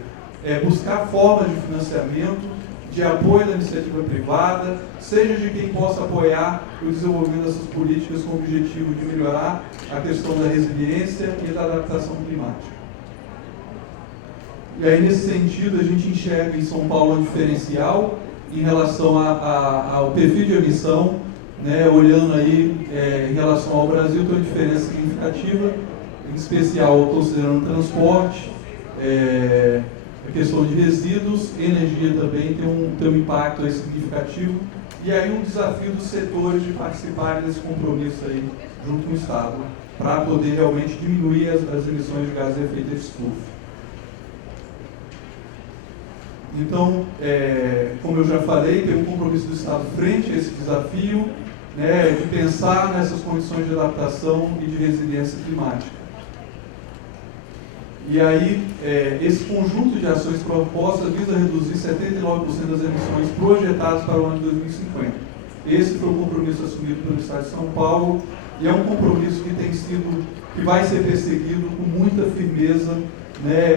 buscar formas de financiamento, de apoio da iniciativa privada, seja de quem possa apoiar o desenvolvimento dessas políticas com o objetivo de melhorar a questão da resiliência e da adaptação climática. E aí, nesse sentido, a gente enxerga em São Paulo um diferencial em relação ao perfil de emissão, olhando aí em relação ao Brasil, tem uma diferença significativa, em especial considerando transporte, a questão de resíduos, energia também tem um impacto aí significativo, e aí um desafio dos setores de participarem desse compromisso aí junto com o Estado, para poder realmente diminuir as emissões de gases de efeito de estufa. Então, como eu já falei, tem um compromisso do Estado frente a esse desafio, de pensar nessas condições de adaptação e de resiliência climática. E aí, esse conjunto de ações propostas visa reduzir 79% das emissões projetadas para o ano de 2050. Esse foi o compromisso assumido pelo Estado de São Paulo, e é um compromisso que vai ser perseguido com muita firmeza,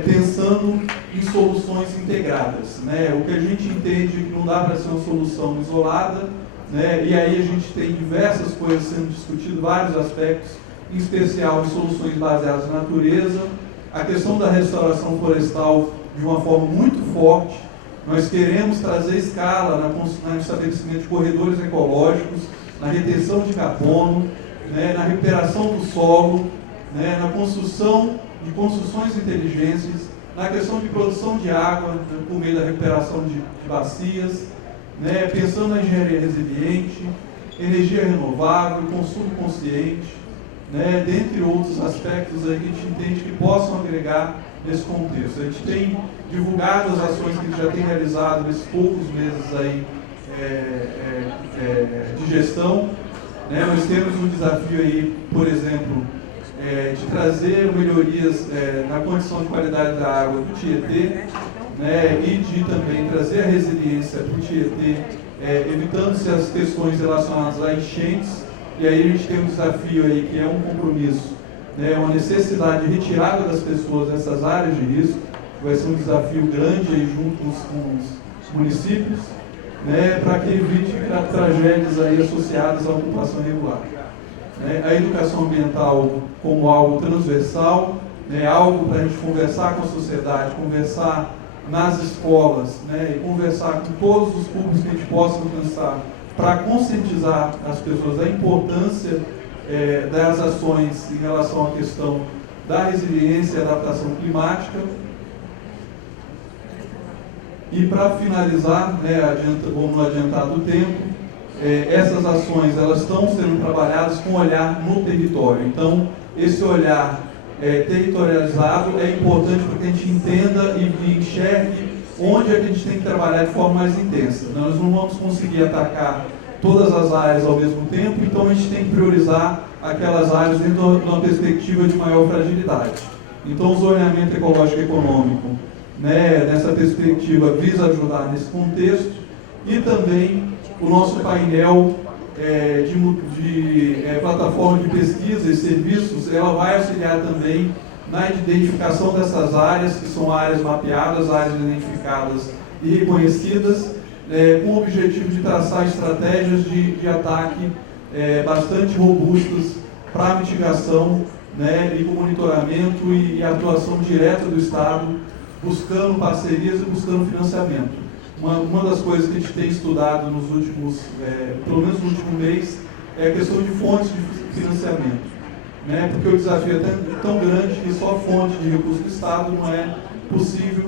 pensando em soluções integradas. O que a gente entende que não dá para ser uma solução isolada, e aí a gente tem diversas coisas sendo discutidas, vários aspectos, em especial em soluções baseadas na natureza, a questão da restauração florestal de uma forma muito forte. Nós queremos trazer escala no estabelecimento de corredores ecológicos, na retenção de carbono, na recuperação do solo, na construção de construções inteligentes, na questão de produção de água, por meio da recuperação de bacias, pensando na engenharia resiliente, energia renovável, consumo consciente, dentre outros aspectos aí que a gente entende que possam agregar nesse contexto. A gente tem divulgado as ações que a gente já tem realizado nesses poucos meses aí de gestão. Nós temos um desafio aí, por exemplo, de trazer melhorias na condição de qualidade da água do Tietê, e de também trazer a resiliência para o Tietê, evitando-se as questões relacionadas a enchentes. E aí a gente tem um desafio aí que é um compromisso, uma necessidade de retirada das pessoas dessas áreas de risco, vai ser um desafio grande aí junto com os municípios, para que evite tragédias aí associadas à ocupação irregular. A educação ambiental como algo transversal, algo para a gente conversar com a sociedade, conversar nas escolas, e conversar com todos os públicos que a gente possa alcançar, para conscientizar as pessoas da importância das ações em relação à questão da resiliência e adaptação climática. E para finalizar, vamos adiantar do tempo, essas ações elas estão sendo trabalhadas com olhar no território. Então, esse olhar territorializado é importante para que a gente entenda e enxergue onde é que a gente tem que trabalhar de forma mais intensa. Nós não vamos conseguir atacar todas as áreas ao mesmo tempo, então a gente tem que priorizar aquelas áreas dentro de uma perspectiva de maior fragilidade. Então, o zoneamento ecológico e econômico, nessa perspectiva, visa ajudar nesse contexto, e também o nosso painel de plataforma de pesquisa e serviços, ela vai auxiliar também na identificação dessas áreas, que são áreas mapeadas, áreas identificadas e reconhecidas, com o objetivo de traçar estratégias de ataque bastante robustas para a mitigação, e o monitoramento e atuação direta do Estado, buscando parcerias e buscando financiamento. Uma das coisas que a gente tem estudado nos últimos, pelo menos no último mês, é a questão de fontes de financiamento, porque o desafio é tão grande que só fonte de recurso do Estado não é possível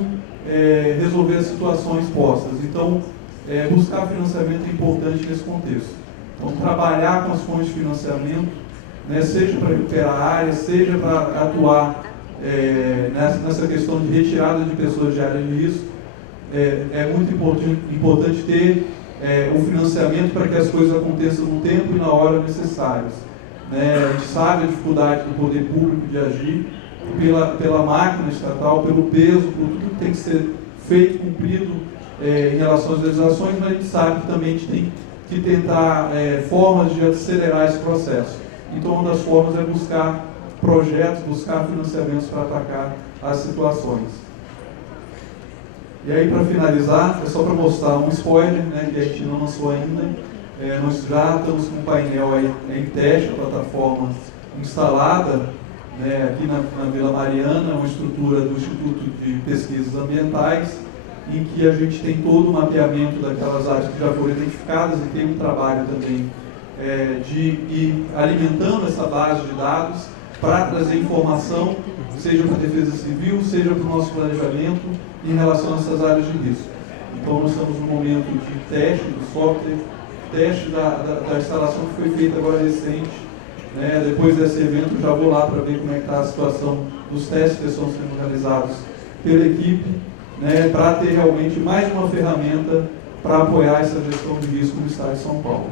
resolver as situações postas. Então, buscar financiamento é importante nesse contexto. Então, trabalhar com as fontes de financiamento, seja para recuperar áreas, seja para atuar nessa questão de retirada de pessoas de área de risco, é muito importante ter o financiamento para que as coisas aconteçam no tempo e na hora necessários. A gente sabe a dificuldade do poder público de agir pela máquina estatal, pelo peso, por tudo que tem que ser feito, cumprido em relação às legislações, mas a gente sabe que também a gente tem que tentar formas de acelerar esse processo. Então, uma das formas é buscar projetos, buscar financiamentos para atacar as situações. E aí, para finalizar, é só para mostrar um spoiler, que a gente não lançou ainda. Nós já estamos com um painel aí em teste, a plataforma instalada aqui na Vila Mariana, uma estrutura do Instituto de Pesquisas Ambientais, em que a gente tem todo o mapeamento daquelas áreas que já foram identificadas e tem um trabalho também de ir alimentando essa base de dados para trazer informação, seja para a Defesa Civil, seja para o nosso planejamento em relação a essas áreas de risco. Então, nós estamos no momento de teste do software, teste da instalação que foi feita agora recente. Depois desse evento, já vou lá para ver como é que está a situação dos testes que estão sendo realizados pela equipe, para ter realmente mais uma ferramenta para apoiar essa gestão de risco no Estado de São Paulo.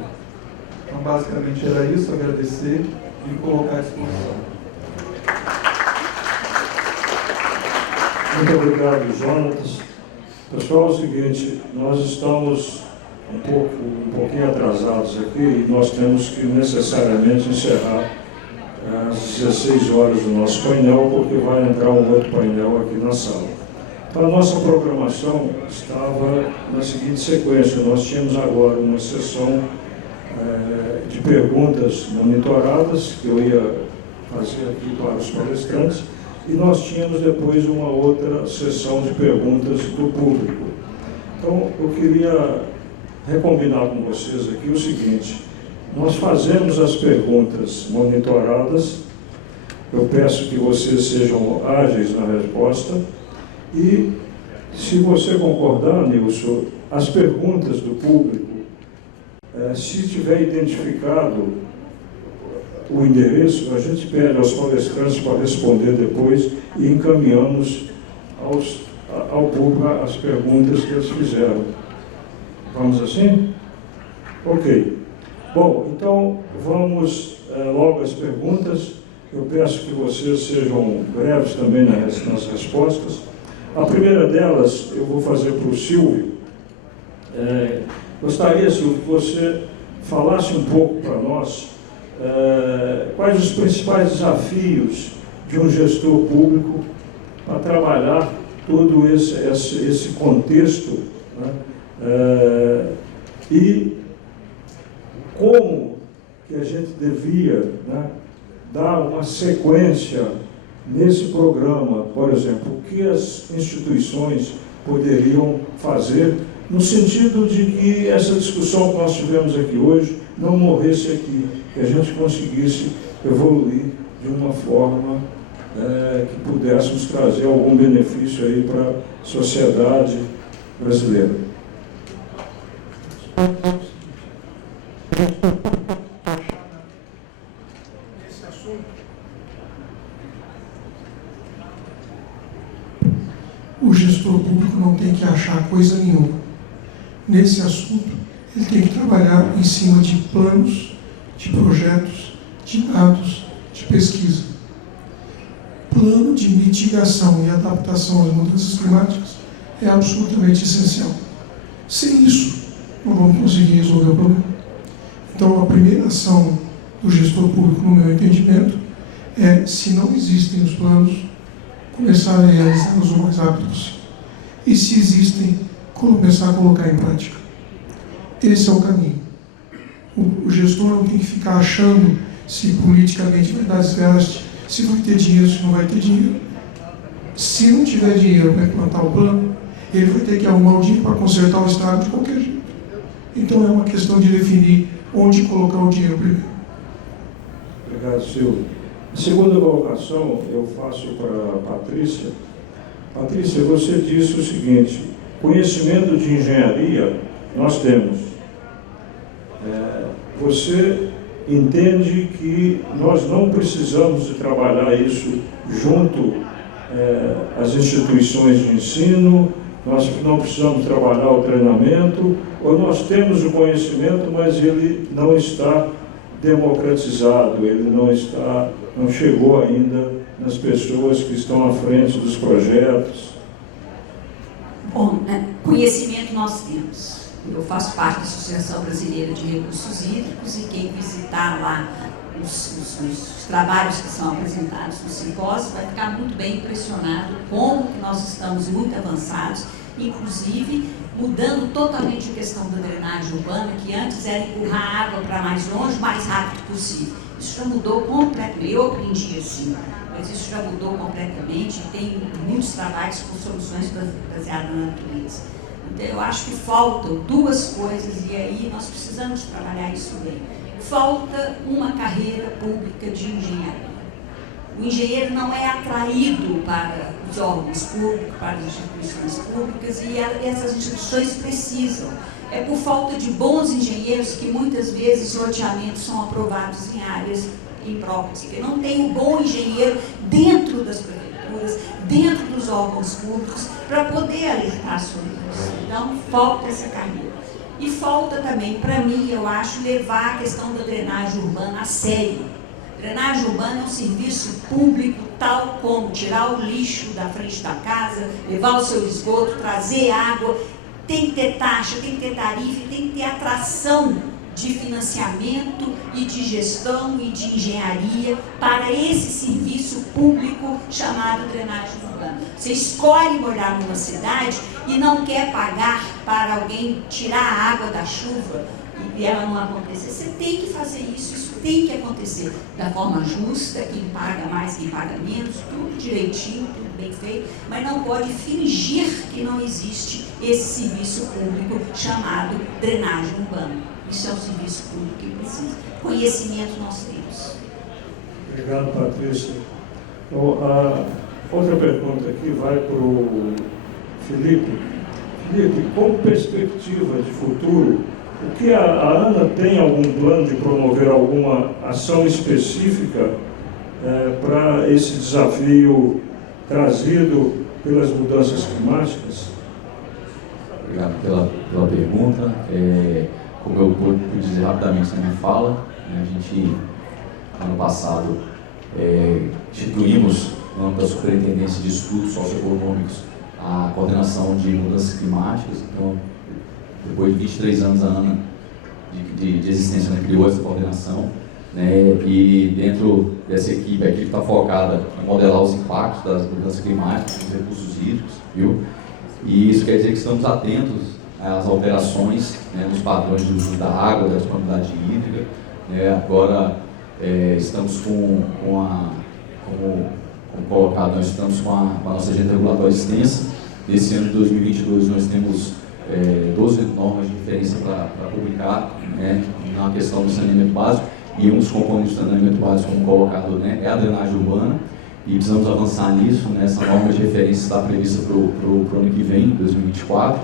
Então, basicamente era isso, agradecer e colocar à disposição. Muito obrigado, Jonatas. Pessoal, é o seguinte, nós estamos um pouquinho atrasados aqui e nós temos que necessariamente encerrar às 16 horas o nosso painel, porque vai entrar um outro painel aqui na sala. Então, a nossa programação estava na seguinte sequência. Nós tínhamos agora uma sessão de perguntas monitoradas, que eu ia fazer aqui para os palestrantes, e nós tínhamos depois uma outra sessão de perguntas do público. Então, eu queria recombinar com vocês aqui o seguinte: nós fazemos as perguntas monitoradas, eu peço que vocês sejam ágeis na resposta, e, se você concordar, Nilson, as perguntas do público, se tiver identificado o endereço, a gente pede aos palestrantes para responder depois e encaminhamos ao público as perguntas que eles fizeram. Vamos assim? Ok. Bom, então vamos logo às perguntas. Eu peço que vocês sejam breves também nas respostas. A primeira delas eu vou fazer para o Silvio. Gostaria, Silvio, que você falasse um pouco para nós quais os principais desafios de um gestor público para trabalhar todo esse contexto, e como que a gente devia dar uma sequência nesse programa, por exemplo, o que as instituições poderiam fazer, no sentido de que essa discussão que nós tivemos aqui hoje não morresse aqui, que a gente conseguisse evoluir de uma forma que pudéssemos trazer algum benefício aí para a sociedade brasileira. Esse assunto, o gestor público não tem que achar coisa nenhuma. Nesse assunto, ele tem que trabalhar em cima de planos, de projetos, de dados, de pesquisa. Plano de mitigação e adaptação às mudanças climáticas é absolutamente essencial. Sem isso, não vamos conseguir resolver o problema. Então, a primeira ação do gestor público, no meu entendimento, é, se não existem os planos, começar a realizá-los o mais rápido possível. E se existem, começar a colocar em prática. Esse é o caminho. O gestor não tem que ficar achando se politicamente vai dar desgaste, se vai ter dinheiro, se não vai ter dinheiro. Se não tiver dinheiro para implantar o plano, ele vai ter que arrumar o dinheiro para consertar o Estado de qualquer jeito. Então é uma questão de definir onde colocar o dinheiro primeiro. Obrigado, Silvio. A segunda colocação eu faço para a Patrícia. Patrícia, você disse o seguinte: conhecimento de engenharia nós temos. Você entende que nós não precisamos de trabalhar isso junto às instituições de ensino Nós não precisamos trabalhar o treinamento, ou nós temos o conhecimento, mas ele não está democratizado, ele não chegou ainda nas pessoas que estão à frente dos projetos. Bom, conhecimento nós temos. Eu faço parte da Associação Brasileira de Recursos Hídricos e quem visitar lá os trabalhos que são apresentados no simpósio vai ficar muito bem impressionado como que nós estamos muito avançados, inclusive mudando totalmente a questão da drenagem urbana, que antes era empurrar a água para mais longe, o mais rápido possível. Isso já mudou completamente. Eu aprendi assim, mas isso já mudou completamente e tem muitos trabalhos com soluções baseadas na natureza. Então, eu acho que faltam duas coisas e aí nós precisamos trabalhar isso bem. Falta uma carreira pública de engenharia. O engenheiro não é atraído para os órgãos públicos, para as instituições públicas, e essas instituições precisam. É por falta de bons engenheiros que muitas vezes os loteamentos são aprovados em áreas impróprias, porque não tem um bom engenheiro dentro das prefeituras, dentro dos órgãos públicos, para poder alertar a sua indústria. Então, falta essa carreira. E falta também, para mim, eu acho, levar a questão da drenagem urbana a sério. Drenagem urbana é um serviço público, tal como tirar o lixo da frente da casa, levar o seu esgoto, trazer água. Tem que ter taxa, tem que ter tarifa, tem que ter atração de financiamento e de gestão e de engenharia para esse serviço público chamado drenagem urbana. Você escolhe morar numa cidade e não quer pagar para alguém tirar a água da chuva e ela não acontecer. Você tem que fazer isso tem que acontecer da forma justa, quem paga mais, quem paga menos, tudo direitinho, tudo bem feito, mas não pode fingir que não existe esse serviço público chamado drenagem urbana. Isso é um serviço público que precisa. Conhecimento nós temos. Obrigado, Patrícia. Então, a outra pergunta aqui vai para o Felipe. Felipe, como perspectiva de futuro, o que a ANA tem algum plano de promover alguma ação específica para esse desafio trazido pelas mudanças climáticas? Obrigado pela pergunta. Como eu pude dizer rapidamente na minha fala, a gente, ano passado, instituímos, no âmbito da Superintendência de Estudos Socioeconômicos, a coordenação de mudanças climáticas. Então, depois de 23 anos, a ANA de existência, criou essa coordenação, né, e dentro dessa equipe, a equipe está focada em modelar os impactos das mudanças climáticas, dos recursos hídricos, viu? E isso quer dizer que estamos atentos às alterações, né, nos padrões de uso da água, da disponibilidade hídrica, né. Agora, estamos como colocado, nós estamos com a nossa agenda regulatória extensa. Nesse ano de 2022, nós temos 12 normas de referência para publicar, né, na questão do saneamento básico, e um dos componentes do saneamento básico, como colocado, né, é a drenagem urbana, e precisamos avançar nisso, né. Essa norma de referência está prevista para o ano que vem, 2024,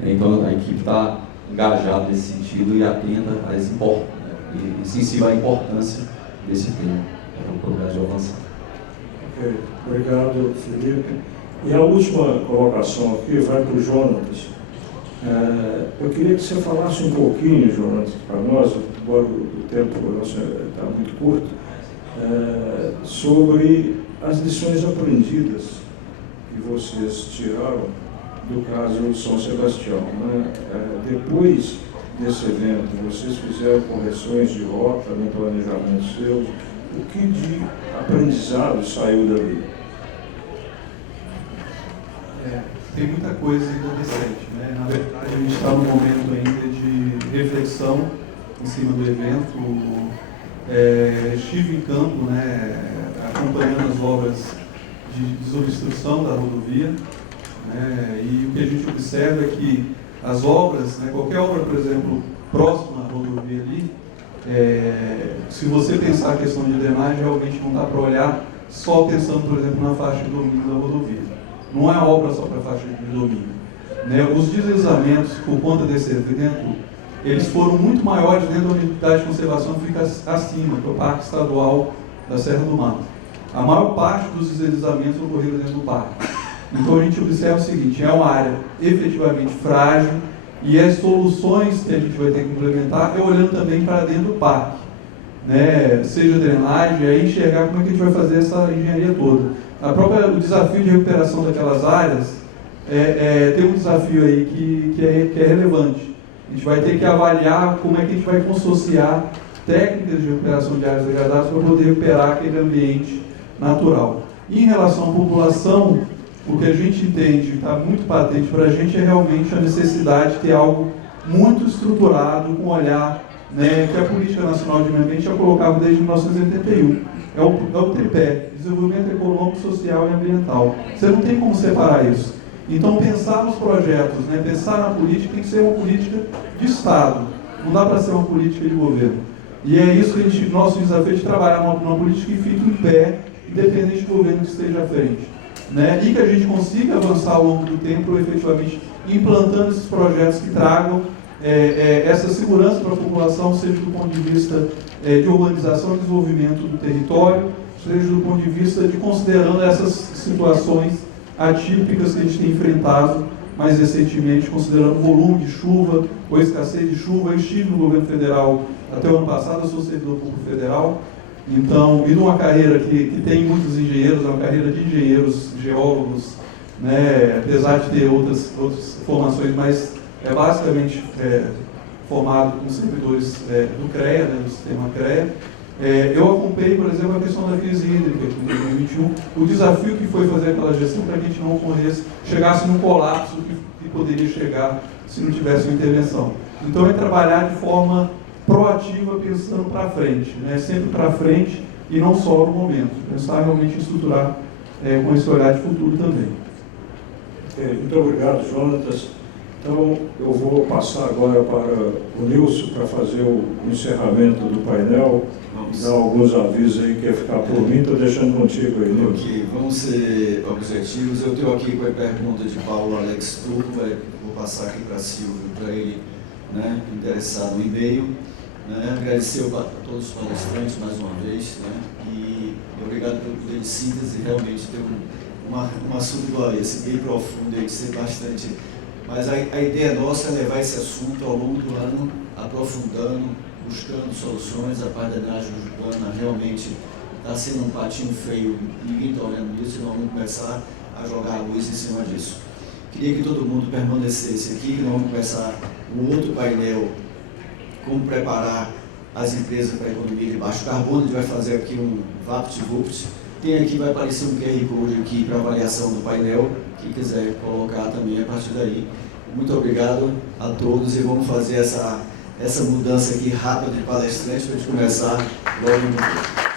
né, então a equipe está engajada nesse sentido e atenta a e sensível à importância desse tema, para a oportunidade de avançar. Ok, obrigado, Felipe. E a última colocação aqui vai para o Jonatas. Eu queria que você falasse um pouquinho, Jonatas, para nós, embora o tempo está muito curto, sobre as lições aprendidas que vocês tiraram do caso de São Sebastião, né? Depois desse evento, vocês fizeram correções de rota no planejamento seu. O que de aprendizado saiu dali? Tem muita coisa ainda recente, né? Na verdade, a gente está num momento ainda de reflexão em cima do evento. Estive em campo, né, acompanhando as obras de desobstrução da rodovia, né, e o que a gente observa é que as obras, né, qualquer obra, por exemplo, próxima à rodovia ali, se você pensar a questão de drenagem, realmente não dá para olhar só pensando, por exemplo, na faixa de domínio da rodovia. Não é obra só para faixa de domínio, né? Os deslizamentos, por conta desse evento, eles foram muito maiores dentro da unidade de conservação que fica acima, que é o Parque Estadual da Serra do Mato. A maior parte dos deslizamentos ocorreram dentro do parque. Então a gente observa o seguinte, é uma área efetivamente frágil e as soluções que a gente vai ter que implementar é olhando também para dentro do parque, né? Seja drenagem, aí enxergar como é que a gente vai fazer essa engenharia toda. O desafio de recuperação daquelas áreas tem um desafio aí que é relevante. A gente vai ter que avaliar como é que a gente vai consociar técnicas de recuperação de áreas degradadas para poder recuperar aquele ambiente natural. E em relação à população, o que a gente entende, está muito patente para a gente, é realmente a necessidade de ter algo muito estruturado, com um olhar, né, que a Política Nacional de Meio Ambiente já colocava desde 1981. É o tripé, desenvolvimento econômico, social e ambiental. Você não tem como separar isso. Então, pensar nos projetos, né, pensar na política, tem que ser uma política de Estado. Não dá para ser uma política de governo. E é isso que nosso desafio é de trabalhar numa política que fique em pé, independente do governo que esteja à frente. Né? E que a gente consiga avançar ao longo do tempo, efetivamente, implantando esses projetos que tragam essa segurança para a população, seja do ponto de vista de urbanização e desenvolvimento do território, seja do ponto de vista de considerando essas situações atípicas que a gente tem enfrentado mais recentemente, considerando o volume de chuva, ou escassez de chuva. Eu estive no governo federal até o ano passado, eu sou servidor público federal, então, e numa carreira que tem muitos engenheiros, é uma carreira de engenheiros, geólogos, né, apesar de ter outras formações, mas é basicamente formado com servidores do CREA, né, do sistema CREA. Eu acompanhei, por exemplo, a questão da crise hídrica em 2021, o desafio que foi fazer aquela gestão para que a gente não ocorresse, chegasse num colapso que poderia chegar se não tivesse uma intervenção. Então, é trabalhar de forma proativa, pensando para frente, né? Sempre para frente e não só no momento. Pensar realmente em estruturar com esse olhar de futuro também. Muito obrigado, Jonatas. Então, eu vou passar agora para o Nilson para fazer o encerramento do painel. Dar alguns avisos aí que ia ficar por mim, estou deixando contigo aí, Nilson. Ok, vamos ser objetivos. Eu estou aqui com a pergunta de Paulo Alex Turco, vou passar aqui para Silvio, para ele, né, interessado no e-mail. Né, agradecer a todos os palestrantes mais uma vez, né, e obrigado pelo poder de síntese. Realmente tem um assunto igual esse, bem profundo, e de ser bastante. Mas a ideia nossa é levar esse assunto ao longo do ano, aprofundando, buscando soluções. A parte da drenagem urbana realmente está sendo um patinho feio, ninguém está olhando isso, e nós vamos começar a jogar a luz em cima disso. Queria que todo mundo permanecesse aqui, que nós vamos começar um outro painel, como preparar as empresas para a economia de baixo carbono. A gente vai fazer aqui um VaptVupt. Tem aqui, vai aparecer um QR Code aqui para avaliação do painel, quem quiser colocar também a partir daí. Muito obrigado a todos e vamos fazer essa mudança aqui rápida de palestrante para a gente começar logo no